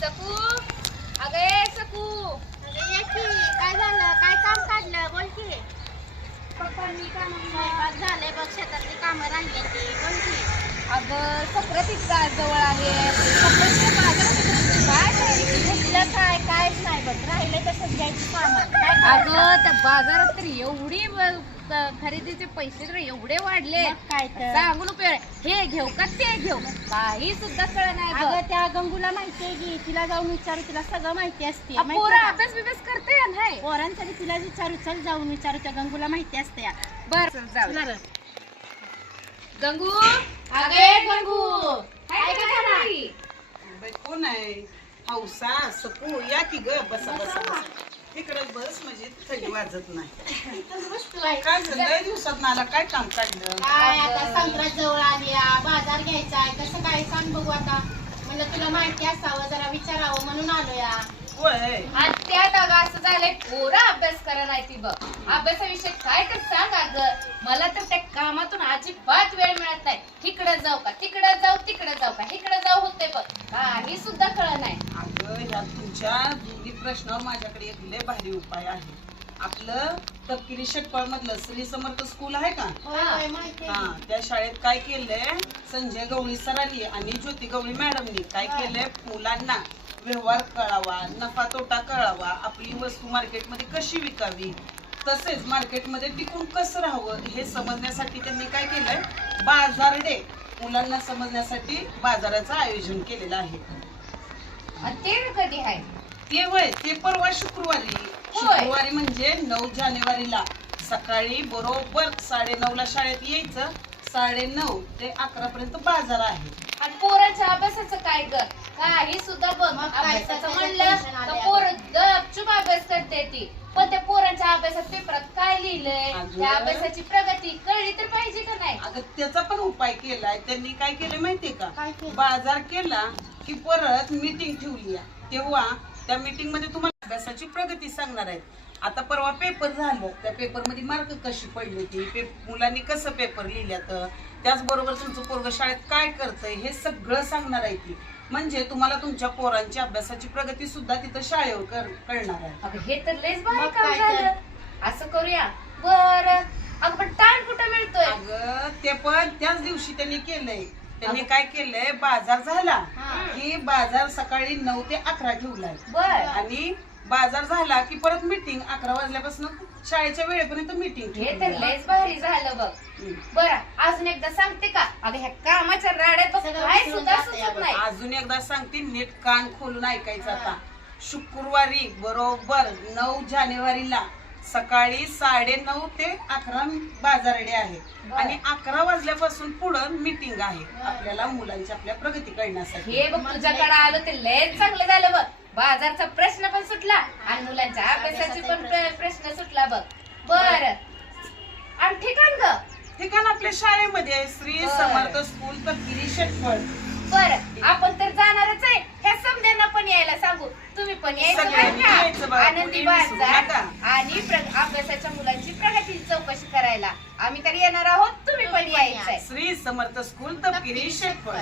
सकू, अगं ये सकू. अगं ये की, काय झालं? काय काम काढलं? बोल की. पप्पांनी काम स्वयंपाक झाले बघ, शेतातली कामं राहिली ती. बोल की. अगं सक्रातीच जवळ आहे. सक्रातीच्या बाजारात काय खरेदी घेतलं काय? कायच नाही बघ. राहिले तसंच घ्यायचं सामान. काय करायचं? अगं त्या बाजारात तर एवढी खरेदीचे पैसे तर एवढे वाढले. मग काय तर. सांगून उपयोग आहे. हे घेऊ का ते घेऊ काही सुद्धा कळ नाही बघ. अगं त्या गंगूला माहिती आहे की, तिला जाऊन विचारू, तिला सगळं माहिती असते. माहिती पोरं आहे का? अभ्यास बिभ्यास करते नाही. पोरांसाठी तिला विचारू, चल जाऊन विचारू, त्या गंगूला माहिती असते या. बर जाऊ चला रे. गंगू, अगे गंगू, काय करणार? बाई कोण आहे? हौसा सकू या की ग, बसा बसा बसा. तिकडे बस म्हणजे थंडी वाजत नाही. इथंच बसलोय. काय झालं? लय दिवसात मला काय काम काढलं? काय आता संक्रांत जवळ आली आ, बाजार घ्यायचा आहे, कसं काय सांग बघू आता. म्हणलं तुला माहिती असावं, जरा विचारावं म्हणून आलो या. होय. आणि त्यात अगं असं झालंय पोरं अभ्यास करा नाही ती बघ. अभ्यासाविषयी काय तर सांग अगं. मला तर त्या कामातून अजिबात वेळ मिळत नाही. इकडे जाऊ का तिकडे जाऊ, तिकडे जाऊ का इकडे जाऊ होते बघ. काही सुद्धा कळ नाही. अगं ह्या तुमच्या दोन्ही प्रश्नावर माझ्याकडे एक लय भारी उपाय आहे. आपलं तपकिरी शेटपाळ मधलं श्री समर्थ स्कूल आहे का? होय होय माहिती आहे. हा, त्या शाळेत काय केलंय, संजय गवळी सरांनी आणि ज्योती गवळी मॅडमनी काय केलंय, मुलांना व्यवहार कळावा, नफा तोटा कळावा, आपली वस्तू मार्केटमध्ये कशी विकावी, तसेच मार्केटमध्ये टिकून कसं राहावं हे समजण्यासाठी त्यांनी काय केलंय, बाजार डे मुलांना समजण्यासाठी बाजाराचं आयोजन केलेलं आहे. आणि ते कधी आहे? ते होय, ते परवा शुक्रवारी म्हणजे 9 जानेवारीला सकाळी बरोबर 9:30ला शाळेत यायचं. 9:30 ते 11 पर्यंत बाजार आहे. आणि पोरांच्या अभ्यासाचं काय ग? काही सुद्धा बघ. मग काय अभ्यासाचं त्याचं म्हणलं टेन्शन तर आलंय पोरं गपचूप अभ्यास करते ती. पण त्या पोरांच्या अभ्यासात पेपरात काय लिहिलंय, अगं. त्या अभ्यासाची प्रगती कळली तर पाहिजे का नाही? अगं त्याचा पण उपाय केलाय त्यांनी. काय केलं माहितीये का? काय केलं? बाजार केला की परत मीटिंग ठेवली आहे. तेव्हा त्या मीटिंग मध्ये तुम्हाला अभ्यासाची प्रगती सांगणार आहेत. आता परवा पेपर झालं, त्या पेपर मध्ये मार्क कशी पडली ती, मुलांनी कसं पेपर लिहिल्यात, त्याचबरोबर तुमचं पोरग शाळेत काय करतंय हे सगळं सांगणार आहे ती. म्हणजे तुम्हाला तुमच्या पोरांची अभ्यासाची प्रगती सुद्धा तिथं शाळेवर कळणार आहे. अगं हे तर लयच भारी मग काम काय तर? झालं. असं करूया. बर अगं पण टाइम कुठं मिळतोय? अगं ते पण त्याच दिवशी त्यांनी केलंय. त्यांनी काय केलंय, बाजार झाला हा. की बाजार सकाळी 9 ते 11 ठेवलाय. बर आणि बाजार झाला की परत मीटिंग 11 वाजल्यापासून शाळेच्या वेळेपर्यंत मीटिंग हे तर लयच भारी झालं बघ. बर अजून एकदा सांगते का? अगं ह्या कामाच्या राड्यात बघ सगळं काय विसरून सुद्धा जाते सुचत अगं. नाही. अजून एकदा सांगते, नीट कान खोलून ऐकायचं. आता शुक्रवारी बरोबर 9 जानेवारीला सकाळी 9:30 ते 11 बाजारडे आहे. आणि 11 वाजल्यापासून पुढं मीटिंग आहे आपल्याला मुलांची आपल्या प्रगती करण्यासाठी. हे बघ तुझ्याकडे आलं ते लयच चांगलं झालं बघ. बाजारचा प्रश्न पण सुटला आणि मुलांच्या अभ्यासाची पण प्रश्न सुटला बघ. बर आणि ठिकाण ग? ठिकाण आपल्या शाळेमध्ये आहे, श्री बरं. समर्थ स्कूल तपकिरी शेटफळ. बर आपण तर जाणारच आहे. ह्या समध्यांना पण यायला सांगू. तुम्ही पण यायचं सगळ्यांनी बरं का? यायचं बघा, आनंदी कोणी विसरू बाजार नका. आणि अभ्यासाच्या मुलांची प्रगती चौकशी करायला आम्ही तर येणार आहोत. तुम्ही पण यायचंय. श्री समर्थ स्कूल तपकिरी शेटफळ.